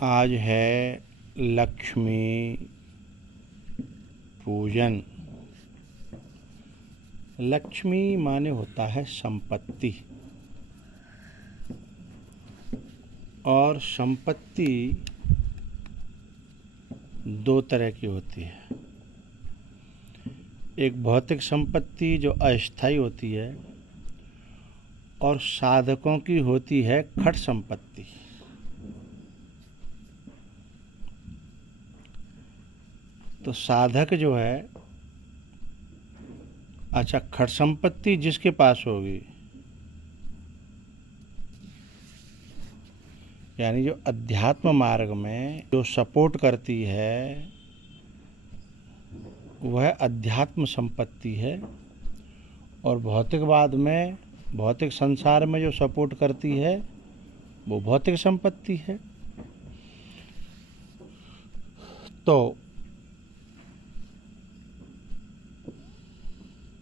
आज है लक्ष्मी पूजन। लक्ष्मी माने होता है संपत्ति, और संपत्ति दो तरह की होती है। एक भौतिक संपत्ति जो अस्थायी होती है, और साधकों की होती है खट संपत्ति। तो साधक जो है, अच्छा, खट संपत्ति जिसके पास होगी, यानी जो अध्यात्म मार्ग में जो सपोर्ट करती है वह अध्यात्म संपत्ति है, और भौतिकवाद में, भौतिक संसार में जो सपोर्ट करती है वो भौतिक संपत्ति है। तो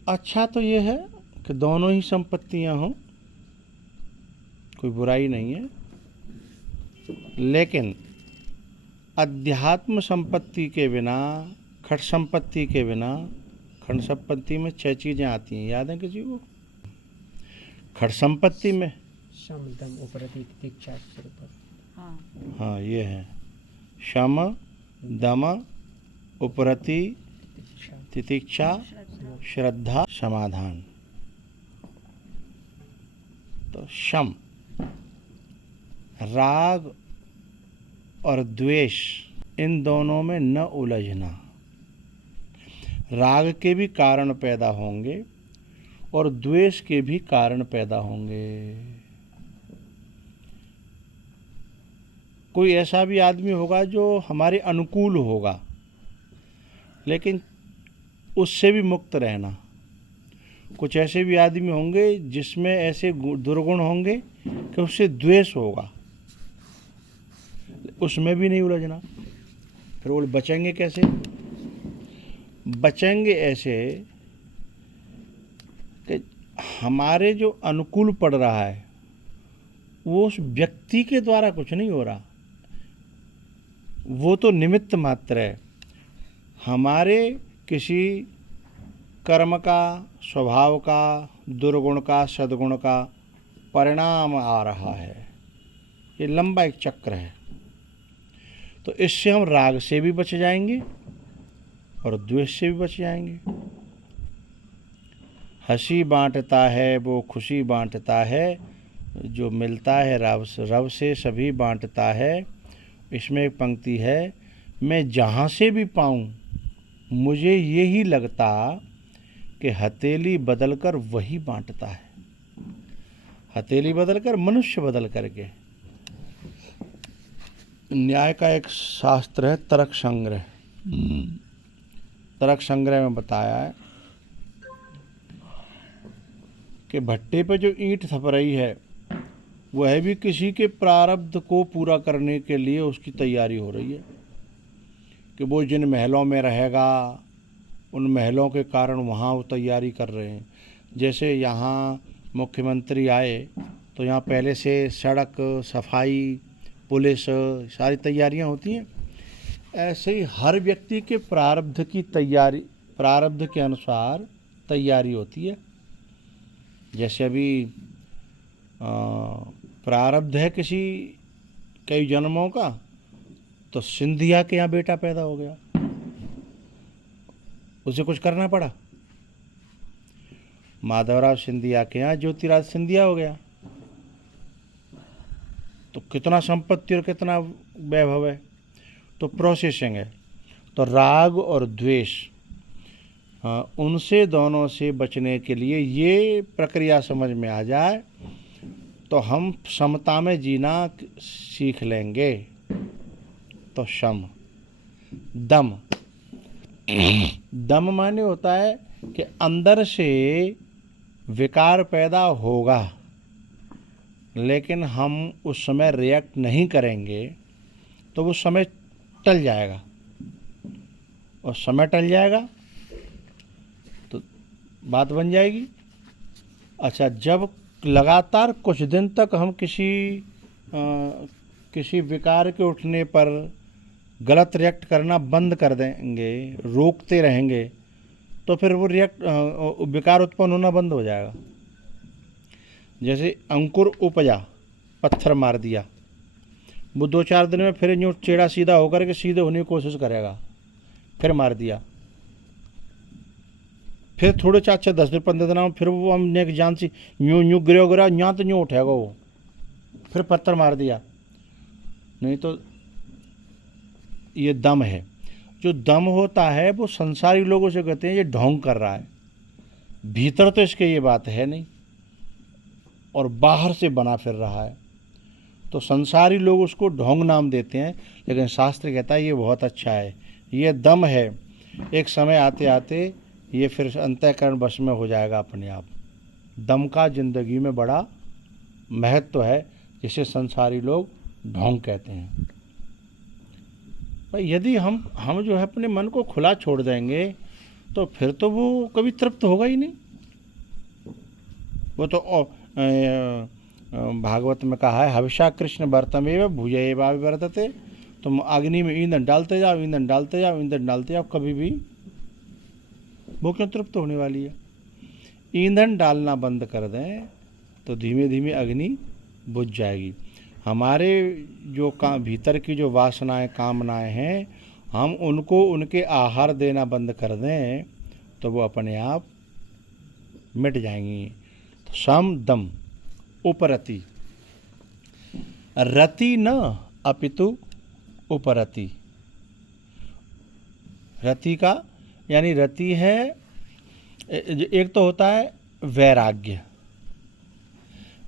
अच्छा तो ये है कि दोनों ही संपत्तियां हों, कोई बुराई नहीं है, लेकिन अध्यात्म संपत्ति के बिना, खट संपत्ति के बिना, खट संपत्ति में 6 चीज़ें आती हैं, याद है किसी को? खट संपत्ति में शम दम उपरति तितिक्षा श्रद्धा। हाँ, ये है शम दम उपरति तितिक्षा श्रद्धा समाधान। तो शम, राग और द्वेष, इन दोनों में न उलझना। राग के भी कारण पैदा होंगे और द्वेष के भी कारण पैदा होंगे। कोई ऐसा भी आदमी होगा जो हमारे अनुकूल होगा, लेकिन उससे भी मुक्त रहना। कुछ ऐसे भी आदमी होंगे जिसमें ऐसे दुर्गुण होंगे कि उससे द्वेष होगा, उसमें भी नहीं उलझना। फिर वो बचेंगे कैसे? बचेंगे ऐसे कि हमारे जो अनुकूल पड़ रहा है वो उस व्यक्ति के द्वारा कुछ नहीं हो रहा, वो तो निमित्त मात्र है। हमारे किसी कर्म का, स्वभाव का, दुर्गुण का, सद्गुण का परिणाम आ रहा है। ये लंबा एक चक्र है। तो इससे हम राग से भी बच जाएंगे और द्वेष से भी बच जाएंगे। हंसी बांटता है वो खुशी बांटता है, जो मिलता है रब से सभी बांटता है। इसमें एक पंक्ति है, मैं जहाँ से भी पाऊँ मुझे यही लगता कि हथेली बदलकर वही बांटता है। हथेली बदलकर, मनुष्य बदल करके। न्याय का एक शास्त्र है तर्क संग्रह। तर्क संग्रह में बताया है कि भट्टे पे जो ईंट थप रही है वह भी किसी के प्रारब्ध को पूरा करने के लिए उसकी तैयारी हो रही है, कि वो जिन महलों में रहेगा उन महलों के कारण वहाँ वो तैयारी कर रहे हैं। जैसे यहाँ मुख्यमंत्री आए तो यहाँ पहले से सड़क, सफाई, पुलिस, सारी तैयारियाँ होती हैं। ऐसे ही हर व्यक्ति के प्रारब्ध की तैयारी, प्रारब्ध के अनुसार तैयारी होती है। जैसे अभी प्रारब्ध है किसी कई जन्मों का, तो सिंधिया के यहाँ बेटा पैदा हो गया, उसे कुछ करना पड़ा। माधवराव सिंधिया के यहाँ ज्योतिराज सिंधिया हो गया, तो कितना संपत्ति और कितना वैभव है। तो प्रोसेसिंग है। तो राग और द्वेष, उनसे, दोनों से बचने के लिए ये प्रक्रिया समझ में आ जाए तो हम समता में जीना सीख लेंगे। तो शम, दम। दम माने होता है कि अंदर से विकार पैदा होगा, लेकिन हम उस समय रिएक्ट नहीं करेंगे तो वो समय टल जाएगा, और समय टल जाएगा तो बात बन जाएगी। अच्छा, जब लगातार कुछ दिन तक हम किसी किसी विकार के उठने पर गलत रिएक्ट करना बंद कर देंगे, रोकते रहेंगे, तो फिर वो विकार उत्पन्न होना बंद हो जाएगा। जैसे अंकुर उपजा, पत्थर मार दिया, वो 2-4 दिन में फिर यूँ टेढ़ा सीधा होकर के सीधे होने की कोशिश करेगा, फिर मार दिया, फिर थोड़े 4-4 10-15 दिन में फिर वो हमने एक जान सी यूँ यूँ गिरा यहाँ तो यूँ उठेगा वो, फिर पत्थर मार दिया। नहीं तो ये दम है। जो दम होता है वो संसारी लोगों से कहते हैं ये ढोंग कर रहा है, भीतर तो इसके ये बात है नहीं और बाहर से बना फिर रहा है, तो संसारी लोग उसको ढोंग नाम देते हैं। लेकिन शास्त्र कहता है ये बहुत अच्छा है, ये दम है। एक समय आते आते ये फिर अंतःकरण वश में हो जाएगा अपने आप। दम का जिंदगी में बड़ा महत्व है, जिसे संसारी लोग ढोंग कहते हैं। भाई यदि हम जो है अपने मन को खुला छोड़ देंगे तो फिर तो वो कभी तृप्त होगा ही नहीं। वो तो भागवत में कहा है, हविषा कृष्ण वर्तमेव भुजयेवा विवर्तते। तुम अग्नि में ईंधन डालते जाओ, ईंधन डालते जाओ, ईंधन डालते जाओ, कभी भी वो क्यों तृप्त होने वाली है। ईंधन डालना बंद कर दें तो धीमे धीमे अग्नि बुझ जाएगी। हमारे जो भीतर की जो वासनाएं कामनाएं हैं, हम उनको उनके आहार देना बंद कर दें तो वो अपने आप मिट जाएंगी। तो सम दम उपरति, रति न अपितु उपरति। रति का यानी रति है, एक तो होता है वैराग्य,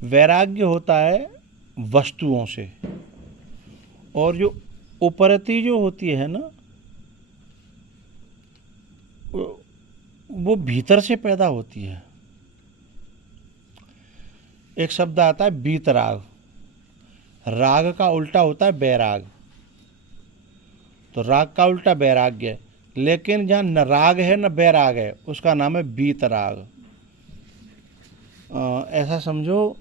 वैराग्य होता है वस्तुओं से, और जो उपरति जो होती है ना वो भीतर से पैदा होती है। एक शब्द आता है बीतराग, राग का उल्टा होता है बैराग, तो राग का उल्टा बैराग्य है, लेकिन जहाँ न राग है न बैराग है उसका नाम है बीतराग। ऐसा समझो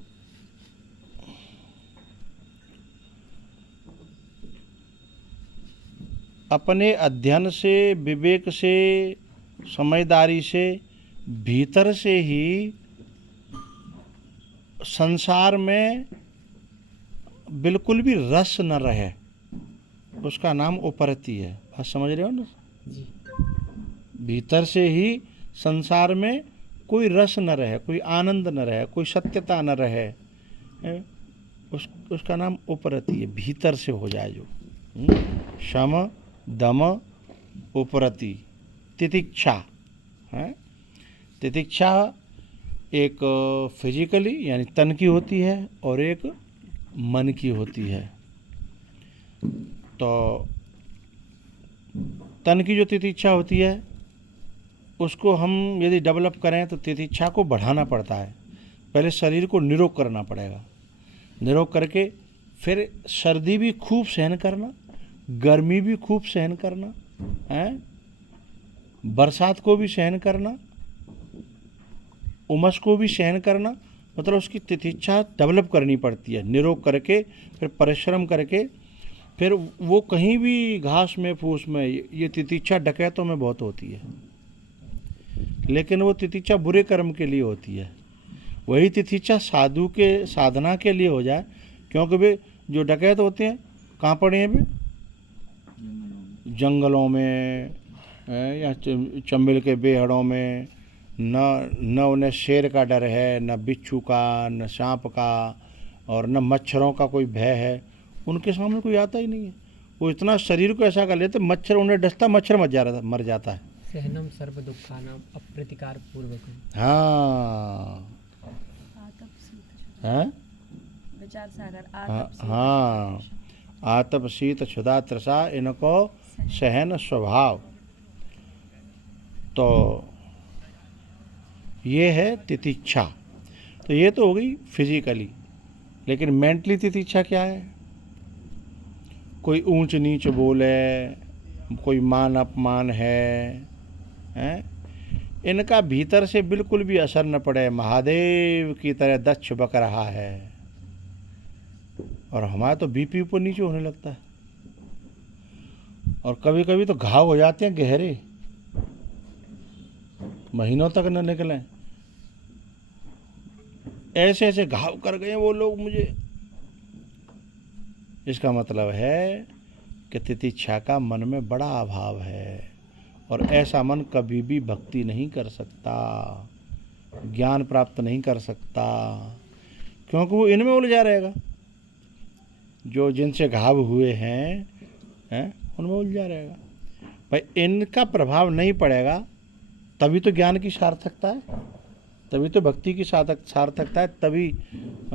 अपने अध्ययन से, विवेक से, समझदारी से भीतर से ही संसार में बिल्कुल भी रस न रहे, उसका नाम उपरति है। बात समझ रहे हो ना जी। भीतर से ही संसार में कोई रस न रहे, कोई आनंद न रहे, कोई सत्यता न रहे, उसका नाम उपरति है। भीतर से हो जाए जो शम दम उपरति। तितिक्षा है, तितिक्षा एक फिजिकली यानी तन की होती है और एक मन की होती है। तो तन की जो तितिक्षा होती है उसको हम यदि डेवलप करें तो तितिक्षा को बढ़ाना पड़ता है। पहले शरीर को निरोग करना पड़ेगा, निरोग करके फिर सर्दी भी खूब सहन करना, गर्मी भी खूब सहन करना है, बरसात को भी सहन करना, उमस को भी सहन करना। मतलब उसकी तितिक्षा डेवलप करनी पड़ती है। निरोग करके फिर परिश्रम करके फिर वो कहीं भी घास में फूस में ये तितिक्षा डकैतों में बहुत होती है, लेकिन वो तितिक्षा बुरे कर्म के लिए होती है। वही तितिक्षा साधु के साधना के लिए हो जाए, क्योंकि वे जो डकैत होते हैं कहाँ पड़े हैं वे? जंगलों में या चंबल के बेहड़ों में। न उन्हें शेर का डर है, न बिच्छू का, न सांप का, और न मच्छरों का कोई भय है। उनके सामने कोई आता ही नहीं है। वो इतना शरीर को ऐसा कर लेते, मच्छर उन्हें डसता, मच्छर मर जाता है। सहनम सर्व दुखानाम अप्रतिकार पूर्वकम। हाँ हैं? विचार सागर हाँ, आतप शीत क्षुधा त्रसा इनको सहन स्वभाव। तो ये है तितिक्षा। तो ये तो हो गई फिजिकली, लेकिन मेंटली तितिक्षा क्या है? कोई ऊंच नीच बोले, कोई मान अपमान है, इनका भीतर से बिल्कुल भी असर न पड़े, महादेव की तरह दक्ष बक रहा है। और हमारा तो बीपी ऊपर नीचे होने लगता है, और कभी कभी तो घाव हो जाते हैं गहरे, महीनों तक न निकलें। ऐसे ऐसे घाव कर गए वो लोग मुझे। इसका मतलब है कि तितिक्षा का मन में बड़ा अभाव है, और ऐसा मन कभी भी भक्ति नहीं कर सकता, ज्ञान प्राप्त नहीं कर सकता, क्योंकि वो इनमें उलझा रहेगा। जो जिनसे घाव हुए हैं उनमें उलझा रहेगा। भाई इनका प्रभाव नहीं पड़ेगा तभी तो ज्ञान की सार्थकता है, तभी तो भक्ति की सार्थकता है, तभी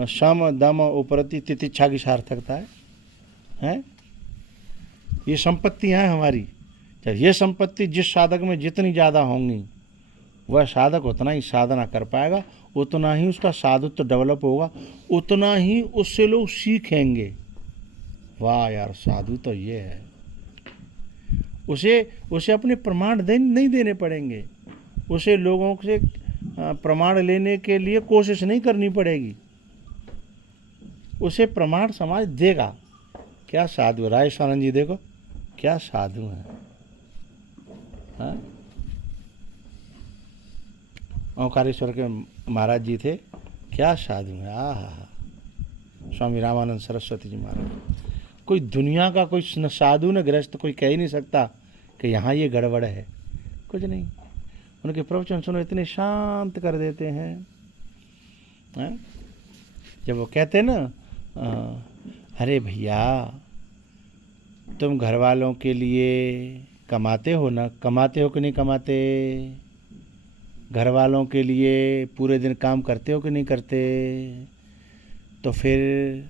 शम दम उपरति तितिक्षा की सार्थकता है। ये संपत्तियाँ हैं हमारी। जब ये संपत्ति जिस साधक में जितनी ज़्यादा होंगी, वह साधक उतना ही साधना कर पाएगा, उतना ही उसका साधुत्व डेवलप होगा, उतना ही उससे लोग सीखेंगे। वाह यार, साधु तो ये है। उसे अपने प्रमाण नहीं देने पड़ेंगे, उसे लोगों से प्रमाण लेने के लिए कोशिश नहीं करनी पड़ेगी, उसे प्रमाण समाज देगा। क्या साधु, राय सानंद जी देखो क्या साधु हैं। ओंकारेश्वर के महाराज जी थे, क्या साधु हैं। आहा, स्वामी रामानंद सरस्वती जी महाराज। कोई दुनिया का कोई न साधु न गृहस्थ कोई कह ही नहीं सकता कि यहाँ ये गड़बड़ है, कुछ नहीं। उनके प्रवचन सुनो, इतने शांत कर देते हैं। जब वो कहते हैं ना, अरे भैया तुम घर वालों के लिए कमाते हो ना, कमाते हो कि नहीं कमाते, घर वालों के लिए पूरे दिन काम करते हो कि नहीं करते, तो फिर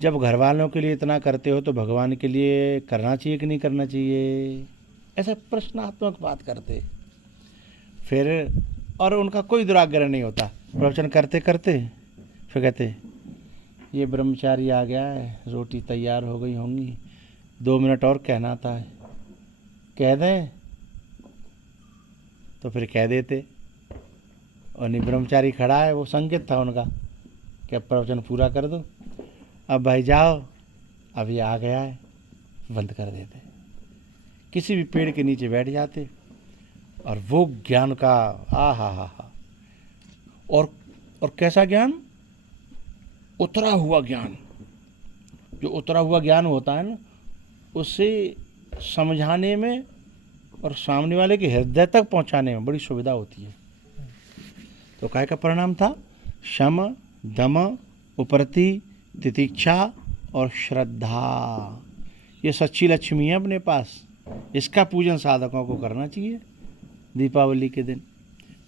जब घर वालों के लिए इतना करते हो तो भगवान के लिए करना चाहिए कि नहीं करना चाहिए। ऐसा प्रश्नात्मक बात करते फिर, और उनका कोई दुराग्रह नहीं होता। प्रवचन करते करते फिर कहते ये ब्रह्मचारी आ गया है, रोटी तैयार हो गई होंगी, 2 मिनट और कहना था, कह दें, तो फिर कह देते। और नहीं, ब्रह्मचारी खड़ा है, वो संकेत था उनका कि अब प्रवचन पूरा कर दो, अब भाई जाओ, अब ये आ गया है, बंद कर देते। किसी भी पेड़ के नीचे बैठ जाते, और वो ज्ञान का हा। और कैसा ज्ञान, उतरा हुआ ज्ञान। जो उतरा हुआ ज्ञान होता है ना, उससे समझाने में और सामने वाले के हृदय तक पहुंचाने में बड़ी सुविधा होती है। तो काय का परिणाम था, शम दम उपरति तितिक्षा और श्रद्धा। ये सच्ची लक्ष्मी है अपने पास, इसका पूजन साधकों को करना चाहिए। दीपावली के दिन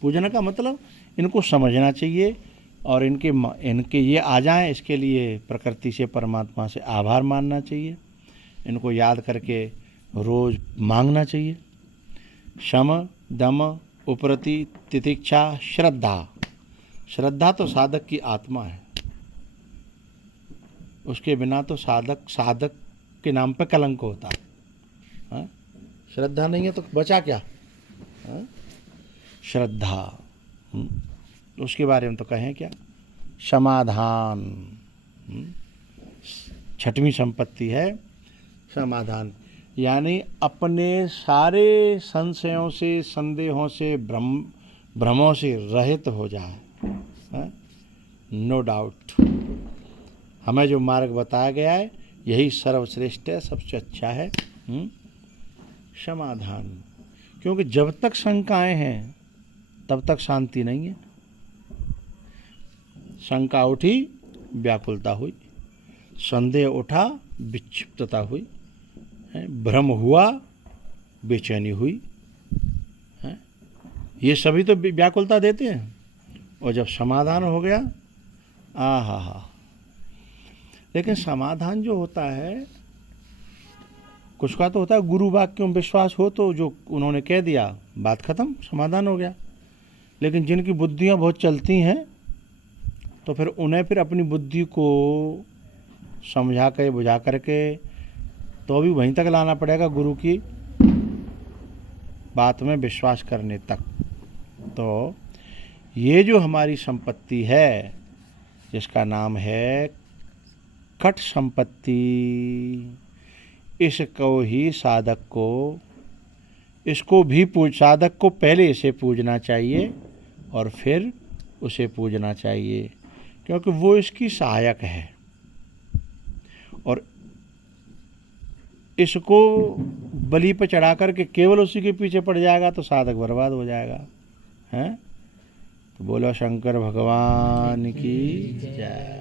पूजन का मतलब इनको समझना चाहिए, और इनके ये आ जाएं, इसके लिए प्रकृति से, परमात्मा से आभार मानना चाहिए, इनको याद करके रोज़ मांगना चाहिए। शम दम उपरति तितिक्षा श्रद्धा। श्रद्धा तो साधक की आत्मा है, उसके बिना तो साधक के नाम पे कलंक होता है। श्रद्धा नहीं है तो बचा क्या। श्रद्धा, उसके बारे में तो कहें क्या। समाधान, 6वीं संपत्ति है समाधान, यानी अपने सारे संशयों से, संदेहों से, भ्रमों से रहित हो जाए। नो डाउट, हमें जो मार्ग बताया गया है यही सर्वश्रेष्ठ है, सबसे अच्छा है। समाधान, क्योंकि जब तक शंकाएं हैं तब तक शांति नहीं है। शंका उठी व्याकुलता हुई, संदेह उठा विक्षिप्तता हुई, भ्रम हुआ बेचैनी हुई। ये सभी तो व्याकुलता देते हैं। और जब समाधान हो गया, आहा। लेकिन समाधान जो होता है, कुछ का तो होता है गुरु वाक्यों में विश्वास हो तो जो उन्होंने कह दिया, बात खत्म, समाधान हो गया। लेकिन जिनकी बुद्धियां बहुत चलती हैं, तो फिर उन्हें फिर अपनी बुद्धि को समझा के बुझा करके तो भी वहीं तक लाना पड़ेगा, गुरु की बात में विश्वास करने तक। तो ये जो हमारी संपत्ति है, जिसका नाम है खट संपत्ति, इसको ही साधक को, इसको भी साधक को पहले इसे पूजना चाहिए और फिर उसे पूजना चाहिए, क्योंकि वो इसकी सहायक है। और इसको बलि पर चढ़ा करके केवल उसी के पीछे पड़ जाएगा तो साधक बर्बाद हो जाएगा। हैं? तो बोलो शंकर भगवान की जय।